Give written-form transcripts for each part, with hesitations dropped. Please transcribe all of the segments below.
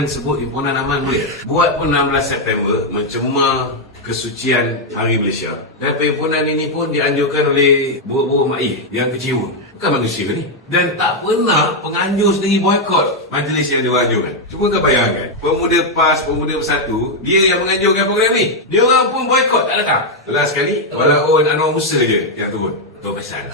Jangan sebut himpunan aman boleh. Buat pun 16 September mencemar kesucian Hari Malaysia. Dan perhimpunan ini pun dianjurkan oleh buruh-buruh MAI yang kecewa. Bukan manusia ni. Dan tak pernah penganjur sendiri boykot majlis yang dianjurkan. Cuba kau bayangkan, pemuda PAS, pemuda Bersatu, dia yang menganjurkan program ni. Dia orang pun boykot, tak datang. Last sekali, walaupun Anwar Musa je yang turun. Tuan Faisal.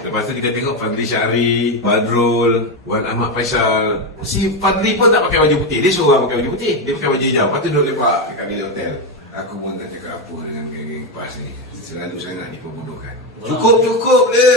Lepas tu kita tengok Fadli Syahri, Badrul, Wan Ahmad Faisal. Si Fadli pun tak pakai baju putih. Dia suruh pakai baju putih. Dia pakai baju hijau. Lepas tu duduk lepak dekat bilik hotel. Aku pun tak cakap apa dengan geng-geng PAS ni. Selalu sangat diperbodohkan. Cukup dia.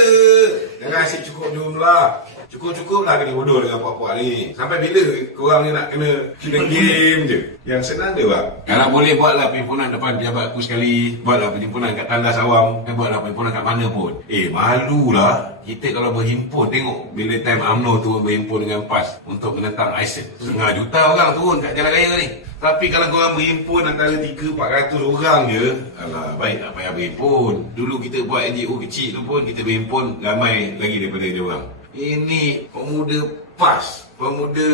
Jangan asyik cukup jumlah. Cukup lah kena bodoh dengan puak-puak ni. Sampai bila korang ni nak kena game je. Yang senang dia buat. Kalau boleh buatlah perhimpunan depan pejabat aku sekali. Buatlah perhimpunan kat Tandas Awam. Buatlah perhimpunan kat mana pun. Malulah. Kita kalau berhimpun, tengok bila time UMNO tu berhimpun dengan PAS untuk menentang ISIL. 5 juta orang turun kat jalan raya ni. Tapi kalau korang berhimpun antara 300-400 orang je, alah, baik tak payah berhimpun. Dulu kita buat NGO kecil tu pun kita berhimpun ramai lagi daripada dia orang. Ini pemuda PAS, pemuda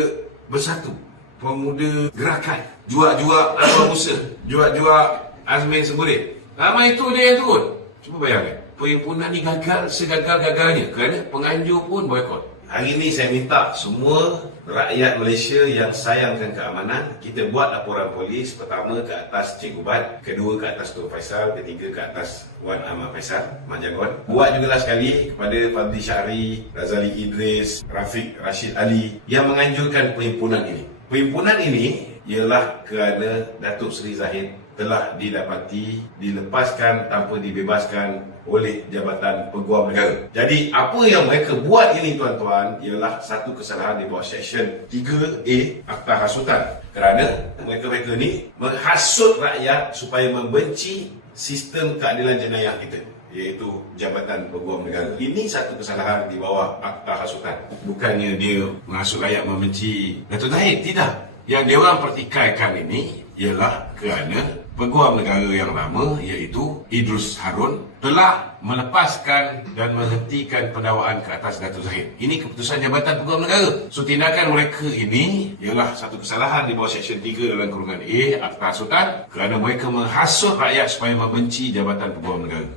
Bersatu, pemuda Gerakan, juak-juak Anwar Musa, juak-juak Azmin Semburit. Ramai itu dia yang turun. Cuba bayangkan, perhimpunan ni gagal segagal-gagalnya kerana penganjur pun boykot. Hari ini saya minta semua rakyat Malaysia yang sayangkan keamanan, kita buat laporan polis, pertama ke atas Cikgu Bat, kedua ke atas Tuan Faisal, ketiga ke atas Wan Ahmad Faisal, Mak Jagoan. Buat jugalah sekali kepada Fadli Syahri, Razali Idris, Rafiq Rashid Ali yang menganjurkan perhimpunan ini. Perhimpunan ini ialah kerana Datuk Seri Zahid telah didapati dilepaskan tanpa dibebaskan oleh Jabatan Peguam Negara. Jadi apa yang mereka buat ini tuan-tuan ialah satu kesalahan di bawah Seksyen 3A Akta Hasutan. Kerana mereka-mereka ni menghasut rakyat supaya membenci sistem keadilan jenayah kita, iaitu Jabatan Peguam Negara. Ini satu kesalahan di bawah Akta Hasutan. Bukannya dia menghasut rakyat membenci Datuk Zahid, tidak. Yang dia orang pertikaikan ini ialah kerana Peguam Negara yang lama, iaitu Idrus Harun, telah melepaskan dan menghentikan pendakwaan ke atas Datuk Zahid. Ini keputusan Jabatan Peguam Negara. So tindakan mereka ini ialah satu kesalahan di bawah Seksyen 3 dalam kurungan A Akta Hasutan kerana mereka menghasut rakyat supaya membenci Jabatan Peguam Negara.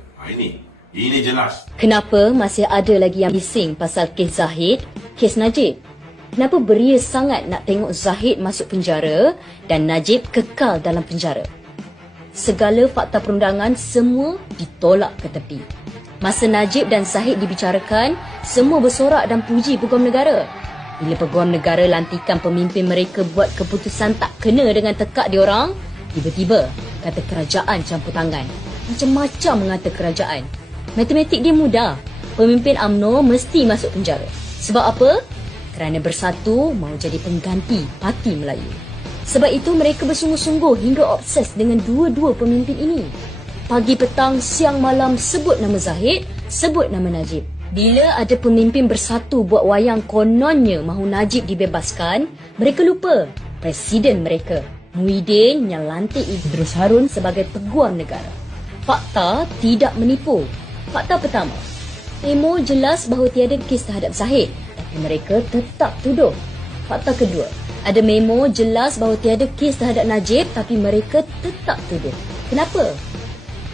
Ini jelas. Kenapa masih ada lagi yang bising pasal kes Zahid, kes Najib? Kenapa beria sangat nak tengok Zahid masuk penjara dan Najib kekal dalam penjara? Segala fakta perundangan semua ditolak ke tepi. Masa Najib dan Zahid dibicarakan, semua bersorak dan puji Peguam Negara. Bila Peguam Negara lantikan pemimpin mereka buat keputusan tak kena dengan tekak diorang, tiba-tiba kata kerajaan campur tangan. Macam-macam mengata kerajaan. Matematik dia mudah. Pemimpin UMNO mesti masuk penjara. Sebab apa? Kerana Bersatu mahu jadi pengganti Parti Melayu. Sebab itu mereka bersungguh-sungguh hingga obses dengan dua-dua pemimpin ini. Pagi, petang, siang, malam sebut nama Zahid, sebut nama Najib. Bila ada pemimpin Bersatu buat wayang kononnya mahu Najib dibebaskan, mereka lupa Presiden mereka, Muhyiddin, yang lantik Idrus Harun sebagai Peguam Negara. Fakta tidak menipu. Fakta pertama, memo jelas bahawa tiada kes terhadap Zahid, tapi mereka tetap tuduh. Fakta kedua, ada memo jelas bahawa tiada kes terhadap Najib tapi mereka tetap tuduh. Kenapa?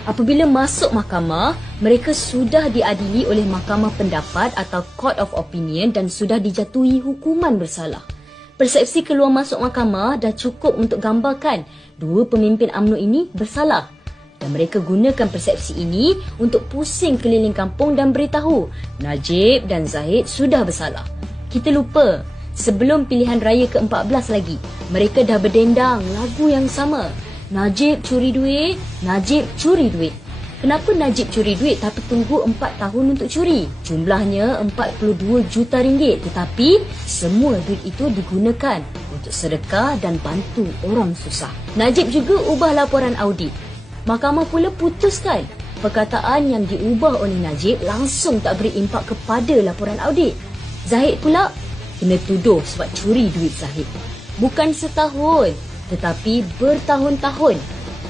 Apabila masuk mahkamah, mereka sudah diadili oleh Mahkamah Pendapat atau Court of Opinion dan sudah dijatuhi hukuman bersalah. Persepsi keluar masuk mahkamah dah cukup untuk gambarkan dua pemimpin UMNO ini bersalah. Dan mereka gunakan persepsi ini untuk pusing keliling kampung dan beritahu Najib dan Zahid sudah bersalah. Kita lupa, sebelum pilihan raya ke-14 lagi, mereka dah berdendang lagu yang sama. Najib curi duit, Najib curi duit. Kenapa Najib curi duit tapi tunggu 4 tahun untuk curi? Jumlahnya 42 juta ringgit, tetapi semua duit itu digunakan untuk sedekah dan bantu orang susah. Najib juga ubah laporan audit. Mahkamah pula putuskan perkataan yang diubah oleh Najib langsung tak beri impak kepada laporan audit. Zahid pula kena tuduh sebab curi duit Zahid. Bukan setahun, tetapi bertahun-tahun.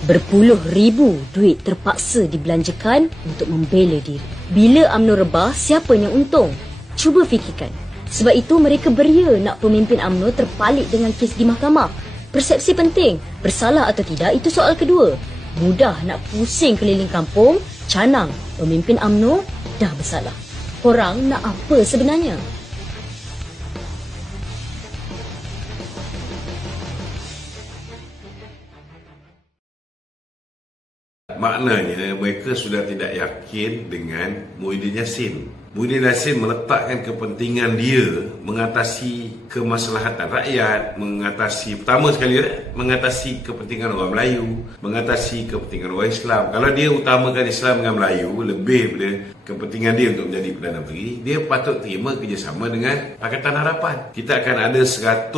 Berpuluh ribu duit terpaksa dibelanjakan untuk membela diri. Bila UMNO rebah, siapa yang untung? Cuba fikirkan. Sebab itu mereka beria nak pemimpin UMNO terpalit dengan kes di mahkamah. Persepsi penting, bersalah atau tidak itu soal kedua. Mudah nak pusing keliling kampung, canang pemimpin UMNO dah bersalah. Korang nak apa sebenarnya? Maknanya mereka sudah tidak yakin dengan Muhyiddin Yassin. Muhyiddin Yassin meletakkan kepentingan dia mengatasi kemaslahatan rakyat, pertama sekali mengatasi kepentingan orang Melayu, mengatasi kepentingan orang Islam. Kalau dia utamakan Islam dengan Melayu lebih daripada kepentingan dia untuk menjadi Perdana Menteri, dia patut terima kerjasama dengan Pakatan Harapan. Kita akan ada 103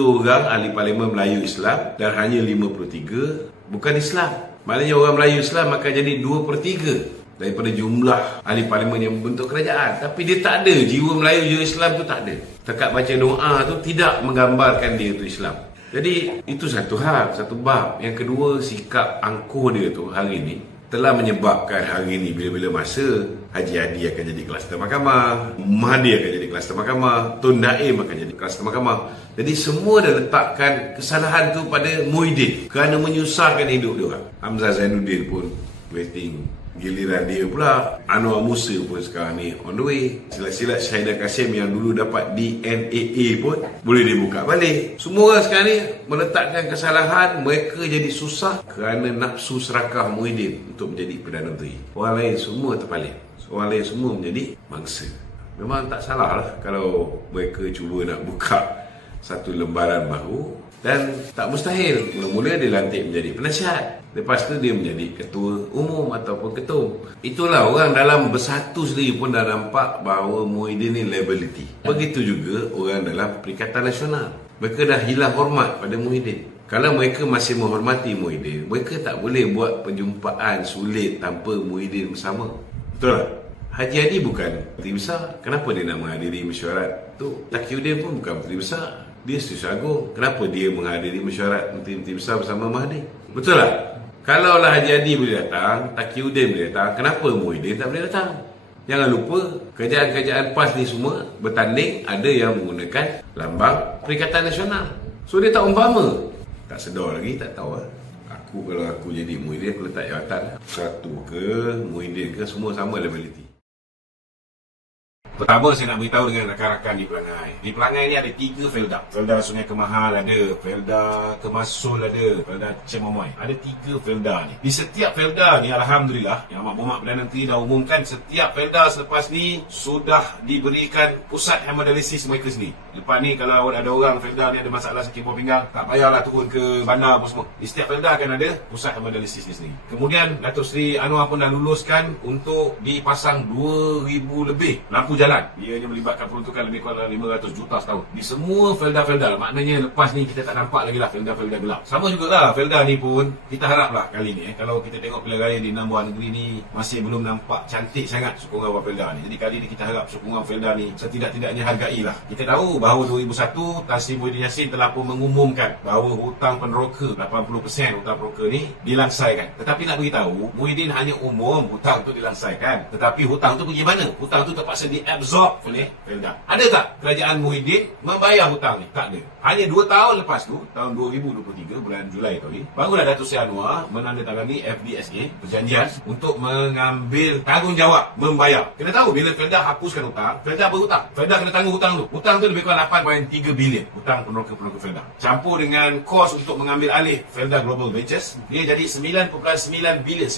orang ahli parlimen Melayu Islam dan hanya 53 bukan Islam. Maknanya orang Melayu Islam akan jadi 2/3 daripada jumlah ahli parlimen yang membentuk kerajaan. Tapi dia tak ada, jiwa Melayu, jiwa Islam tu tak ada. Tekat baca doa tu tidak menggambarkan dia tu Islam. Jadi itu satu hal, satu bab. Yang kedua, sikap angkuh dia tu hari ni telah menyebabkan hari ini bila-bila masa Haji Hadi akan jadi kluster mahkamah, Mahdi akan jadi kluster mahkamah, Tun Daim akan jadi kluster mahkamah. Jadi semua dah letakkan kesalahan tu pada Muhyiddin kerana menyusahkan hidup dia orang. Hamzah Zainuddin pun waiting giliran dia pula. Anwar Musa pun sekarang ni on the way. Silat-silat Syahidah Kasim yang dulu dapat DNAA pun boleh dibuka balik. Semua orang sekarang ni meletakkan kesalahan, mereka jadi susah kerana nafsu serakah Muhyiddin untuk menjadi Perdana Menteri. Orang lain semua terpalit, orang lain semua menjadi mangsa. Memang tak salah lah kalau mereka cuba nak buka satu lembaran baru, dan tak mustahil mula-mula dia lantik menjadi penasihat, lepas tu dia menjadi ketua umum ataupun ketum. Itulah orang dalam bersatu sendiri pun dah nampak bahawa Muhyiddin ni liability. Begitu juga orang dalam Perikatan Nasional, mereka dah hilang hormat pada Muhyiddin. Kalau mereka masih menghormati Muhyiddin, mereka tak boleh buat perjumpaan sulit tanpa Muhyiddin bersama. Betul tak? Haji Hadi bukan menteri besar, kenapa dia nak menghadiri mesyuarat tu? Taqiyuddin pun bukan menteri besar, dia Setiausaha Agong, kenapa dia menghadiri mesyuarat menteri-menteri besar bersama Mahdi? Betul tak? Kalaulah Haji Hadi boleh datang, Taqiyuddin boleh datang, kenapa Muhyiddin tak boleh datang? Jangan lupa, kerajaan-kerajaan PAS ni semua bertanding, ada yang menggunakan lambang Perikatan Nasional. So dia tak umpama. Tak sedar lagi, tak tahu lah. Kalau aku jadi Muhyiddin, aku letak jawatan satu ke Muhyiddin ke, semua sama liability. Pertama, saya nak beritahu dengan rakan-rakan di Pelangai. Di Pelangai ni ada 3 felda. Felda Sungai Kemahal ada, felda Kemasul ada, felda Cemomoy. Ada 3 felda ni. Di setiap felda ni, alhamdulillah, Yang Amat Berhormat Perdana Menteri dah umumkan setiap felda selepas ni sudah diberikan pusat hemodialisis mereka sendiri. Lepas ni kalau ada orang felda ni ada masalah sakit buah pinggang, tak payahlah turun ke bandar apa semua. Di setiap felda akan ada pusat hemodialisis ni sendiri. Kemudian Datuk Seri Anwar pun dah luluskan untuk dipasang 2,000 lebih lampu jalan. Ia hanya melibatkan peruntukan lebih kurang 500 juta setahun di semua felda-felda. Maknanya lepas ni kita tak nampak lagi lah felda-felda gelap. Sama juga lah felda ni pun kita harap lah kali ni kalau kita tengok pilihan raya di 6 buah negeri ni masih belum nampak cantik sangat sokongan buah felda ni. Jadi kali ni kita harap sokongan felda ni setidak-tidaknya hargailah. Kita tahu bahawa 2001 Tan Sri Muhyiddin Yassin telah pun mengumumkan bahawa hutang peneroka 80% hutang peneroka ni dilangsaikan. Tetapi nak beritahu, Muhyiddin hanya umum hutang tu dilangsaikan, tetapi hutang tu pergi mana? Hutang tu terpaksa diabsorb oleh felda. Ada tak kerajaan Muhyiddin membayar hutang ni? Tak ada. Hanya 2 tahun lepas tu, tahun 2023 bulan Julai tahun ni, barulah Datuk Seri Anwar menandatangani FDSA, perjanjian untuk mengambil tanggungjawab membayar. Kena tahu bila felda hapuskan hutang, felda berhutang. Felda kena tanggung hutang tu. Hutang tu lebih kurang 8.3 bilion hutang peneroka-peneroka felda. Campur dengan kos untuk mengambil alih felda Global Ventures, dia jadi 9.9 bilion,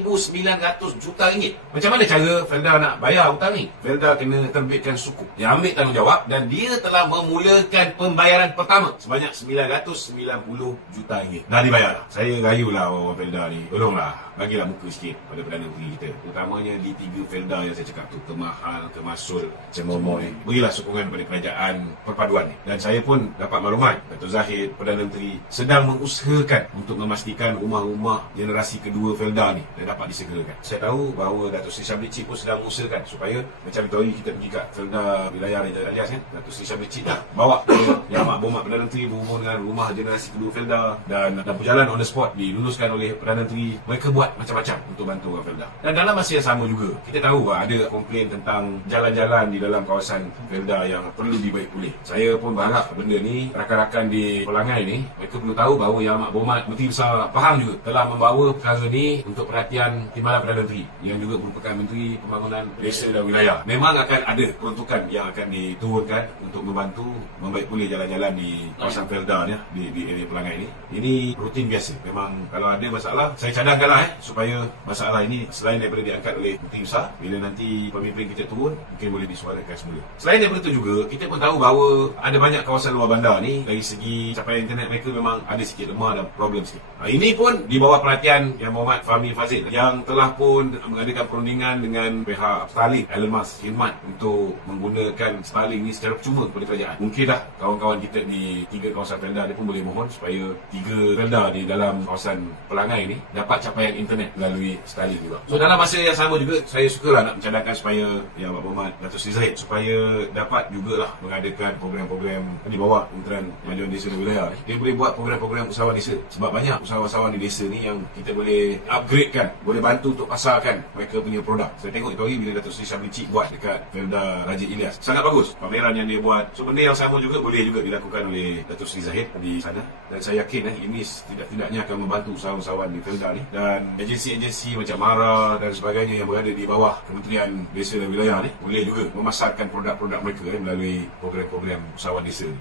9,900 juta ringgit. Macam mana cara felda nak bayar hutang ni? Felda kena terbitkan sukuk. Dia ambil tanggungjawab dan dia telah memulakan pembayaran pertama sebanyak 990 juta ringgit. Dah dibayar. Saya rayulah orang felda ni. Tolonglah bagilah muka sikit pada Perdana Menteri kita. Terutamanya di 3 felda yang saya cakap tu, Kemahal, Kemasul, Cemomoy. Berilah sokongan pada kerajaan perpaduan ni. Dan saya pun dapat maklumat Datuk Zahid, Perdana Menteri sedang mengusahakan untuk memastikan rumah-rumah generasi kedua felda ni dah dapat disegerakan. Saya tahu bahawa Datuk Seri Syabri Cik pun sedang mengusahakan supaya macam hari kita pergi kat felda wilayah Raja Alias kan, Datuk Seri Syabri Cik dah bawa Yang Amat Berhormat Perdana Menteri berhubung dengan rumah generasi kedua felda dan berjalan on the spot diluluskan oleh Perdana Menteri. Mereka buat buat macam-macam untuk bantu orang Felda. Dan dalam masa yang sama juga, kita tahu ada komplain tentang jalan-jalan di dalam kawasan Felda yang perlu dibaik pulih. Saya pun berharap benda ni, rakan-rakan di Pelangai ni, mereka perlu tahu bahawa Yang Amat Berhormat Menteri Besar Pahang juga telah membawa perkara ni untuk perhatian Timbalan Perdana Menteri yang juga merupakan Menteri Pembangunan Desa dan Wilayah. Memang akan ada peruntukan yang akan diturunkan untuk membantu membaik pulih jalan-jalan di kawasan Felda ni, di area Pelangai ni. Ini rutin biasa. Memang kalau ada masalah, saya cadangkanlah supaya masalah ini selain daripada diangkat oleh Menteri Besar, bila nanti pemimpin kita turun, mungkin boleh disuarakan semula. Selain daripada itu juga, kita pun tahu bahawa ada banyak kawasan luar bandar ni, dari segi capaian internet mereka memang ada sikit lemah dan problem sikit. Ini pun di bawah perhatian Yang Berhormat Fahmi Fadzil yang telah pun mengadakan perundingan dengan pihak Starlink, Elon Musk khidmat untuk menggunakan Starlink ni secara percuma kepada kerajaan. Mungkin dah kawan-kawan kita di 3 kawasan Felda dia pun boleh mohon supaya 3 Felda di dalam kawasan Pelangai ni dapat capaian internet melalui Starlink juga. So dalam masa yang sama juga, saya sukalah nak mencadangkan supaya Yang Berhormat Datuk Seri Zahid supaya dapat jugalah mengadakan program-program di bawah Kementerian Kemajuan Desa dan Wilayah ni. Dia boleh buat program-program usahawan desa, sebab banyak usahawan-usahawan di desa ni yang kita boleh upgradekan, boleh bantu untuk pasarkan mereka punya produk. Saya tengok itu hari bila Datuk Seri Syamli Cik buat dekat Felda Raja Ilyas, sangat bagus pameran yang dia buat. So benda yang sama juga boleh juga dilakukan oleh Datuk Seri Zahid di sana, dan saya yakin ini tidak-tidaknya akan membantu usahawan-usahawan di Felda ni, dan agensi-agensi macam MARA dan sebagainya yang berada di bawah Kementerian Desa dan Wilayah ni boleh juga memasarkan produk-produk mereka melalui program-program usahawan desa ni.